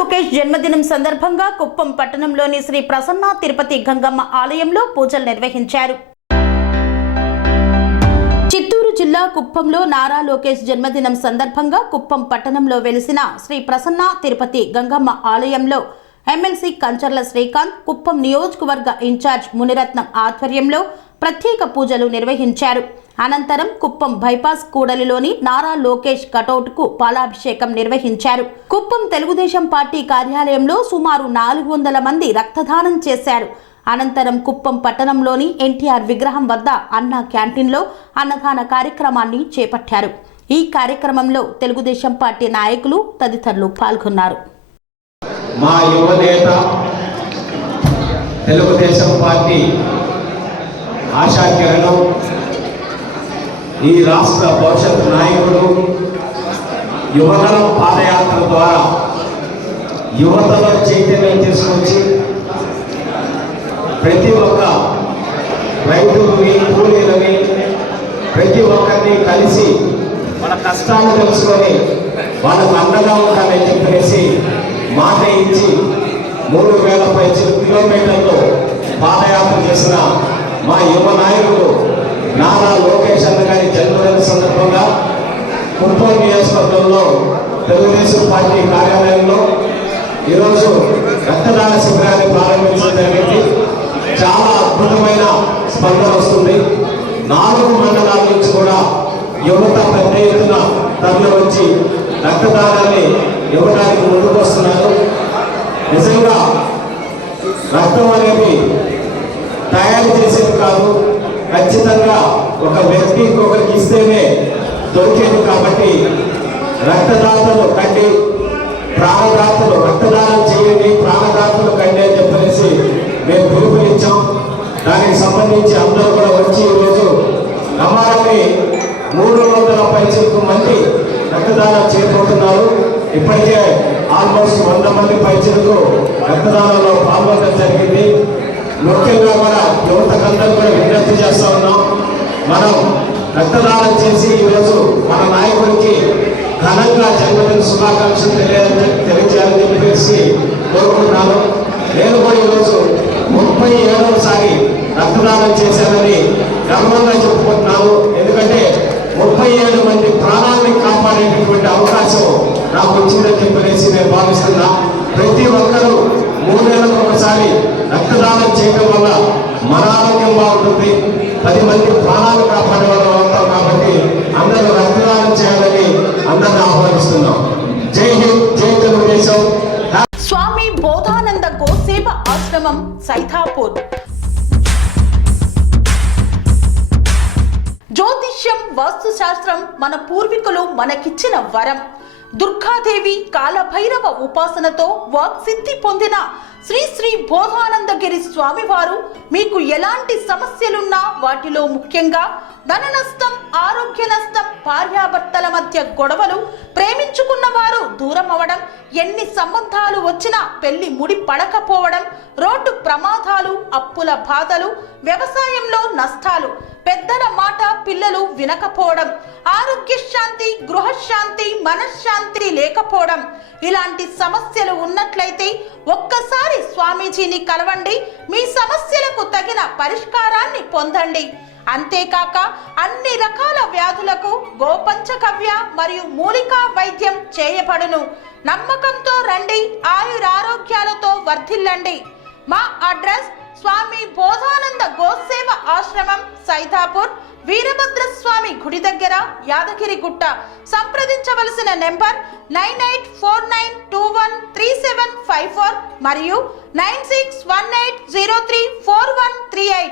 లోకేష్ జన్మదినం సందర్భంగా కుప్పం పట్టణంలోని శ్రీ ప్రసన్న తిరుపతి గంగమ్మ ఆలయంలో పూజలు నిర్వహించారు. చిత్తూరు జిల్లా కుప్పంలో నారా లోకేష్ జన్మదినం సందర్భంగా కుప్పం పట్టణంలో వెలిసిన శ్రీ ప్రసన్న తిరుపతి గంగమ్మ ఆలయంలో ఎమ్మెల్సీ కంచర్ల శ్రీకాంత్, కుప్పం నియోజకవర్గ ఇన్ఛార్జ్ మునిరత్నం ఆధ్వర్యంలో ప్రత్యేక పూజలు నిర్వహించారు. అనంతరం కుప్పం బైపాస్ కూడలిలోని నారా లోకేష్ కటౌట్కు పాలాభిషేకం నిర్వహించారు. కుప్పం తెలుగుదేశం పార్టీ కార్యాలయంలో సుమారు 400 మంది రక్తదానం చేశారు. అనంతరం కుప్పం పట్టణంలోని ఎన్టీఆర్ విగ్రహం వద్ద అన్న క్యాంటీన్లో అన్నదాన కార్యక్రమాన్ని చేపట్టారు. ఈ కార్యక్రమంలో తెలుగుదేశం పార్టీ నాయకులు తదితరులు పాల్గొన్నారు. మా యువనేత తెలుగుదేశం పార్టీ ఆశాకిరణం, ఈ రాష్ట్ర భవిష్యత్ నాయకుడు, యువతరం పాదయాత్ర ద్వారా యువతలో చైతన్యం తీసుకొచ్చి ప్రతి ఒక్క రైతులని, కూలీలని, ప్రతి ఒక్కరిని కలిసి మన కష్టాన్ని తెలుసుకొని వాళ్ళకు అండగా ఉండాలని చెప్పేసి మాట ఇచ్చి 3000 కిలోమీటర్లు పాదయాత్ర చేసిన మా యువ నాయకుడు నారా లోకేష్ అన్న గారి జన్మదిన సందర్భంగా కుప్పం నియోజకవర్గంలో తెలుగుదేశం పార్టీ కార్యాలయంలో ఈరోజు రక్తదాన శిబిరాన్ని ప్రారంభించడం జరిగింది. చాలా అద్భుతమైన స్పందన వస్తుంది. 4 మండలాల నుంచి కూడా యువత పెద్ద ఎత్తున తరలి వచ్చి రక్తదానాన్ని ఇవ్వడానికి ముందుకు వస్తున్నారు. నిజంగా రక్తం అనేది తయారు చేసేది కాదు, ఖచ్చితంగా ఒక వ్యక్తి ఇంకొకరికి ఇస్తేనే దొరికేది. కాబట్టి రక్తదాతలు కండి, ప్రాణదాతలు రక్తదానం చేయండి, ప్రాణదాతలు కండి అని చెప్పేసి మేము పిలుపునిచ్చాం. దానికి సంబంధించి అందరూ కూడా వచ్చి ఈరోజు నమాలని 300 మంది రక్తదానం చేయబోతున్నారు. ఇప్పటికే ఆల్మోస్ట్ 100 మంది పైచలకు రక్తదానంలో పాల్గొనడం జరిగింది. ముఖ్యంగా కూడా యువతకందరూ కూడా విజ్ఞప్తి చేస్తా ఉన్నాం. మనం రక్తదానం చేసి ఈరోజు మన నాయకుడికి ఘనంగా జన్మదిన శుభాకాంక్షలు తెలియజేయాలని చెప్పేసి కోరుకుంటున్నాను. నేను కూడా ఈరోజు 37వ రక్తదానం చేశానని గర్వంగా చెప్పుకుంటున్నాను. ఎందుకంటే 37 మంది ప్రాణాన్ని కాపాడేటటువంటి అవకాశం నాకు వచ్చిందని చెప్పేసి నేను భావిస్తున్నా. ప్రతి ఒక్కరూ 3 నెలలకు ఒకసారి రక్తదానం చేయడం వల్ల మన ఆరోగ్యం బాగుంటుంది, 10 మంది ప్రాణాలు కాపాడే వాళ్ళు అవుతాం. కాబట్టి అందరూ రక్తదానం చేయాలని అందరిని ఆహ్వానిస్తున్నాం. జై హింద్, జై తెలుగుదేశం. స్వామి బోధానంద గోసేవ ఆశ్రమం, సైథాపూర్. జ్యోతిష్యం, వాస్తుశాస్త్రం మన పూర్వీకులు మనకిచ్చిన వరం. దుర్గాదేవి, కాలభైరవ ఉపాసనతో వాక్సిద్ధి పొందిన శ్రీ శ్రీ బోధానందగిరి స్వామివారు మీకు ఎలాంటి సమస్యలున్నా, వాటిలో ముఖ్యంగా ధన నష్టం, ఆరోగ్య నష్టం, భార్యాభర్తల మధ్య గొడవలు, ప్రేమించుకున్న వారు దూరం అవడం, ఎన్ని సంబంధాలు వచ్చినా పెళ్లి ముడి పడకపోవడం, రోడ్డు ప్రమాదాలు, అప్పుల బాధలు, వ్యవసాయంలో నష్టాలు, పెద్దల మాట పిల్లలు వినకపోవడం, ఆరోగ్య శాంతి, గృహశాంతి, మనశ్శాంతి లేకపోవడం, ఇలాంటి సమస్యలు ఉన్నట్లయితే ఒక్కసారి స్వామీజీని కలవండి. మీ సమస్యలకు తగిన పరిష్కారాన్ని పొందండి. అంతేకాక అన్ని రకాల వ్యాధులకు గోపంచగవ్య మరియు మూలికా వైద్యం చేయబడును. నమ్మకంతో రండి, ఆయురారోగ్యాలతో వర్ధిల్లండి. మా అడ్రస్ స్వామి బోధానంద గోసేవ ఆశ్రమం, సైథాపూర్, వీరభద్రస్వామి గుడి దగ్గర, యాదగిరిగుట్ట. సంప్రదించవలసిన నెంబర్ 9849213754 మరియు 9618034138.